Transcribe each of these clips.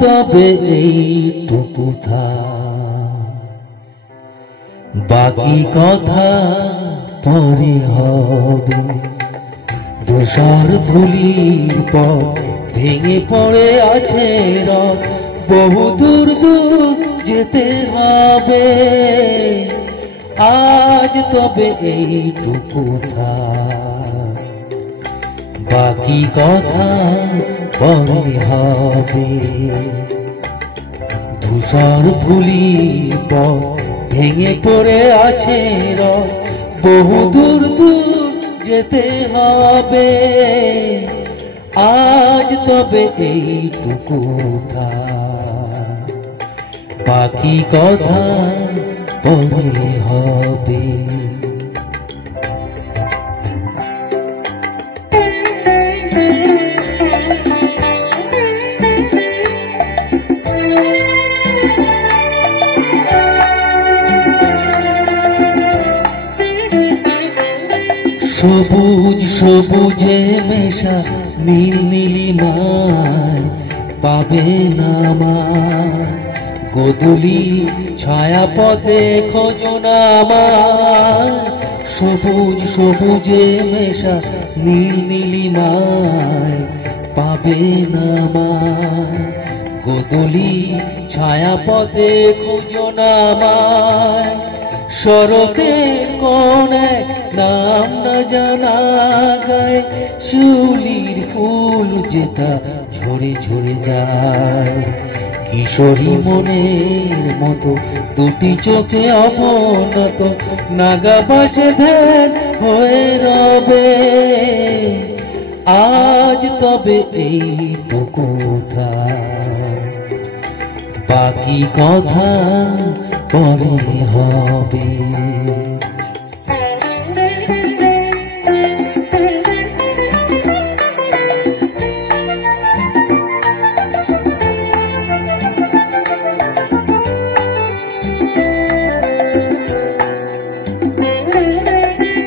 তবে এইটুকু থাক, বাকি কথা পরে হবে। ধূসর ধুলির পথ ভেঙে পড়ে আছে রথ, বহু দূর দূর যেতে হবে। আজ তবে এইটুকু থাক, বাকি কথা পরে হবে। ধূসর ধুলির পথ ভেঙে পড়ে আছে রথ, বহু দূর দূর যেতে হবে। আজ তবে এইটুকু থাক, বাকি কথা পরে হবে। সবুজ সবুজে মেশা নীল নীলিমায় পাবে না আমার, গোধূলি ছায়া পথে খোঁজো না আমার। সবুজ সবুজে মেশা নীল নীলিমায় পাবে না আমার, গোধূলি ছায়া পথে খোঁজো না আমার। সড়কের কোণে নাম না জানা গায়ে শিউলির ফুল যেটা ঝরে ঝরে যায়। কিশোরী মনের মতো দুটি চোখে অবনত, নাগা পাশে ধ্যান হয়ে রবে। আজ তবে এইটুকু থাক, বাকি কথা পরে হবে।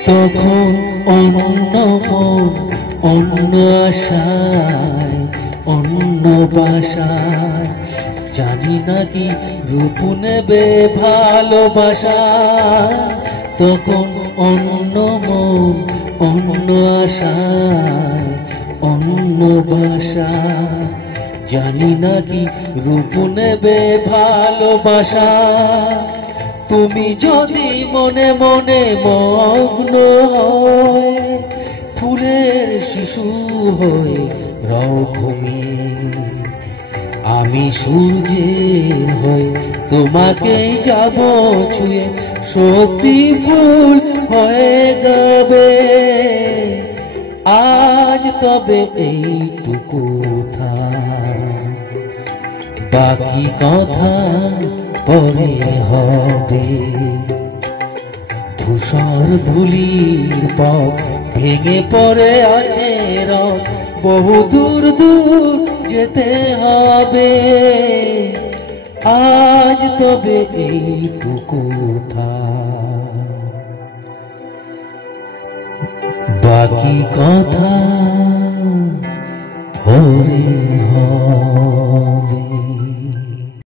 তখন অন্য মন অন্য আশায় অন্য বাসায়, জানি নাকি রূপ নেবে ভালোবাসা। তখন অন্য মন অন্য আশায় অন্য বাসা, জানি নাকি রূপ নেবে ভালোবাসা। তুমি যদি মনে মনে মগ্ন হয়ে ফুলের শিশু হয়ে রও ঘুমিয়ে, আমি সূর্যের হয়ে তোমাকেই যাব ছুঁয়ে, সত্যি ফুল হয়ে যাবে। আজ তবে এইটুকু থাক, বাকি কথা পরে হবে। ধূসর ধুলির পথ ভেঙে পড়ে আছে রথ, বহু দূর দূর যেতে হবে। আজ তবে এইটুকু থাক, বাকি কথা পরে হবে।